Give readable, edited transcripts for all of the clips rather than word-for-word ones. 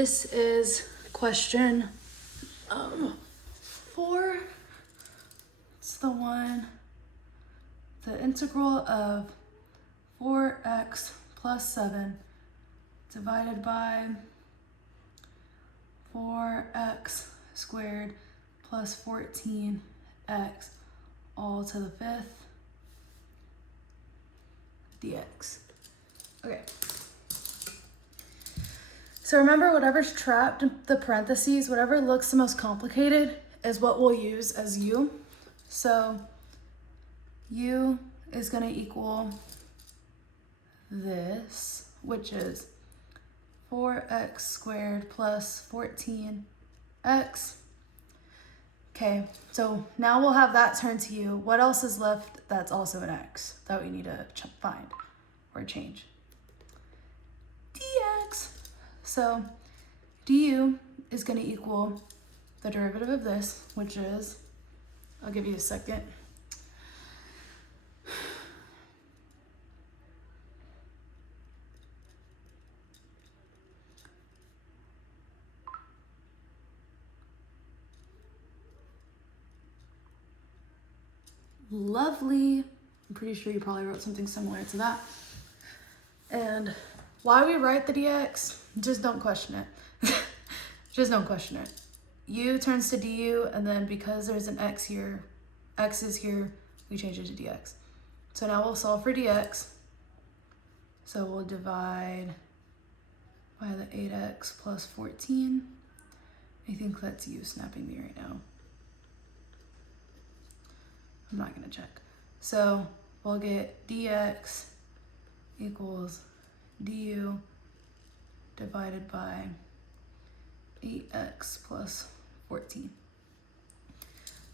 This is question 4. It's the integral of 4x plus 7 divided by 4x squared plus 14x all to the 5th dx. Okay. So remember, whatever's trapped in the parentheses, whatever looks the most complicated is what we'll use as u. So u is going to equal this, which is 4x squared plus 14x. Okay, so now we'll have that turn to u. What else is left that's also an x that we need to find or change? Dx. So du is going to equal the derivative of this, which is, I'll give you a second. Lovely. I'm pretty sure you probably wrote something similar to that. And why we write the dx, just don't question it. Just don't question it. U turns to du, and then because there's an x here, x is here, we change it to dx. So now we'll solve for dx. So we'll divide by the 8x plus 14. I think that's you snapping me right now. I'm not gonna check. So we'll get dx equals du divided by 8x plus 14.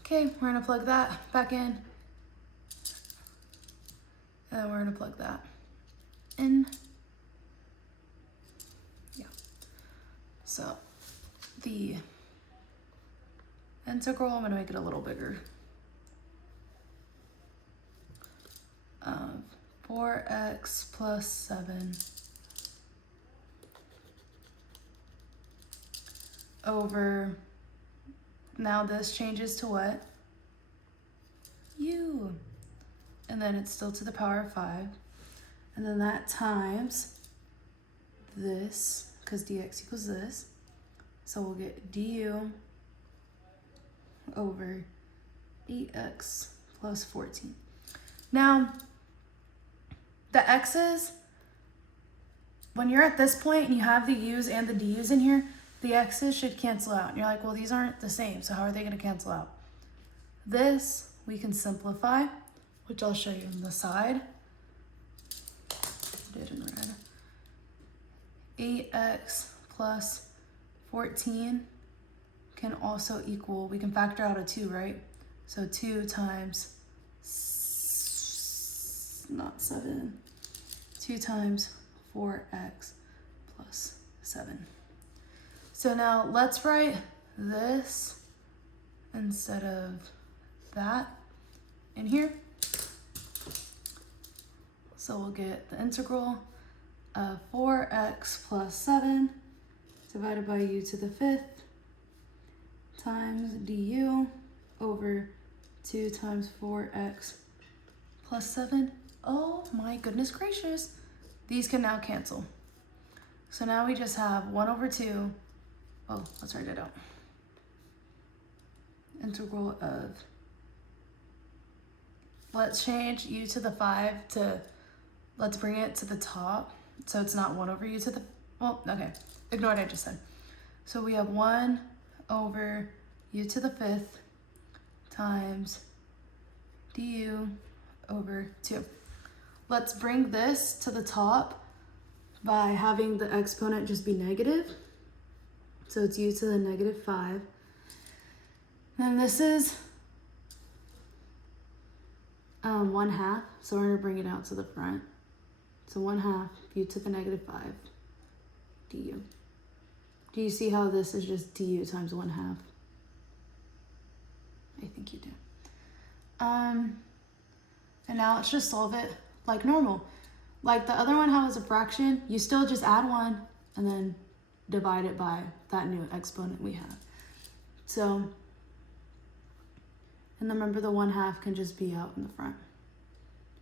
Okay, we're gonna plug that back in. And we're gonna plug that in. Yeah. So the integral, I'm gonna make it a little bigger. 4x plus 7 over, now this changes to what? U. And then it's still to the power of 5. And then that times this, because dx equals this. So we'll get du over 8x plus 14. Now, the x's, when you're at this point and you have the u's and the du's in here, the x's should cancel out. And you're like, well, these aren't the same, so how are they going to cancel out? This we can simplify, which I'll show you on the side. Did in red. 8x plus 14 can also equal, we can factor out a 2, right? So 2 times, not 7, 2 times 4x plus 7. So now let's write this instead of that in here. So we'll get the integral of 4x plus 7 divided by u to the 5th times du over 2 times 4x plus 7. Oh my goodness gracious. These can now cancel. So now we just have 1 over 2. Oh, let's write it out. Integral of, let's change u to the 5 to, let's bring it to the top. So it's not 1 over u to the, well, okay. Ignore what I just said. So we have 1 over u to the 5th times du over 2. Let's bring this to the top by having the exponent just be negative. So it's u to the negative 5. And this is 1/2. So we're going to bring it out to the front. So 1/2 u to the negative 5 du. Do you see how this is just du times 1/2? I think you do. And now let's just solve it like normal. Like the other one, how it's a fraction, you still just add 1 and then divide it by that new exponent we have. So, and then remember the 1/2 can just be out in the front.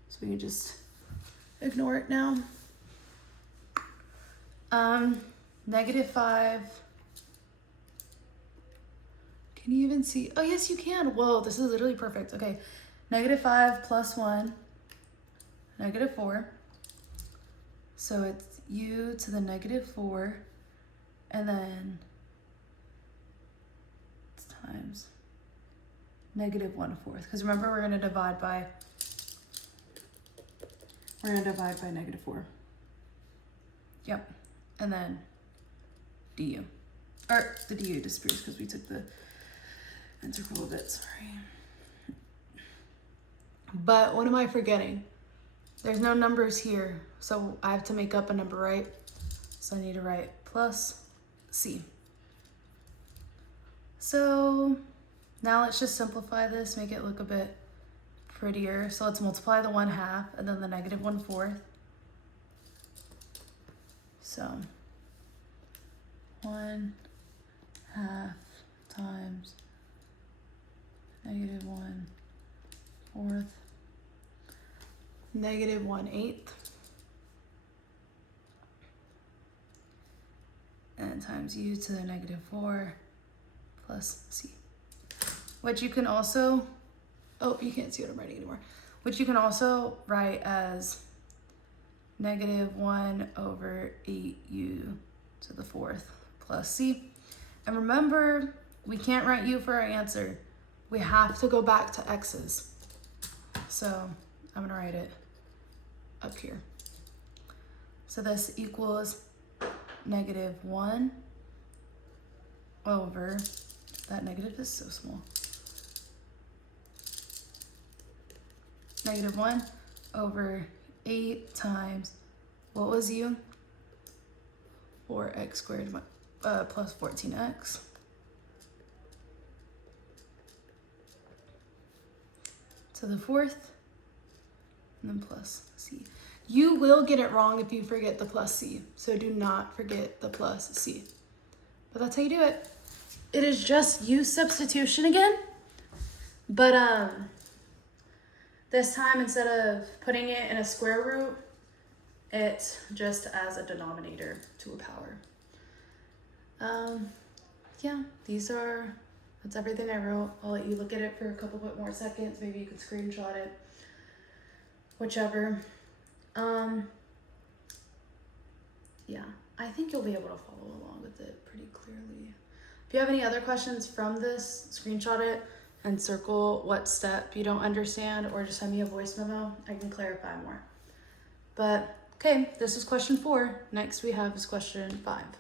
So we can just ignore it now. -5. Can you even see? Oh, yes, you can. Whoa, this is literally perfect. Okay, -5 plus 1, -4. So it's u to the -4, and then it's times -1/4. Because remember, we're going to divide by -4. Yep. And then du. Or the du disappears because we took the integral bit, sorry. But what am I forgetting? There's no numbers here, so I have to make up a number, right? So I need to write plus c. So now let's just simplify this, make it look a bit prettier. So let's multiply the 1/2 and then the -1/4. So 1/2 times -1/4, -1/8, and times u to the -4 plus c. Which you can also, oh, you can't see what I'm writing anymore. Which you can also write as -1/8u to the 4th plus c. And remember, we can't write u for our answer. We have to go back to x's. So I'm gonna write it up here. So this equals -1 over, that negative is so small. -1 over 8 times, what was u? 4x squared plus 14x. To the 4th, and then plus c. You will get it wrong if you forget the plus c, so do not forget the plus c. But that's how you do it. It is just u substitution again, but this time instead of putting it in a square root, it just as a denominator to a power. Yeah, that's everything I wrote. I'll let you look at it for a couple bit more seconds. Maybe you could screenshot it, whichever. Yeah, I think you'll be able to follow along with it pretty clearly. If you have any other questions from this, screenshot it and circle what step you don't understand, or just send me a voice memo. I can clarify more. But okay, this is question 4. Next we have is question 5.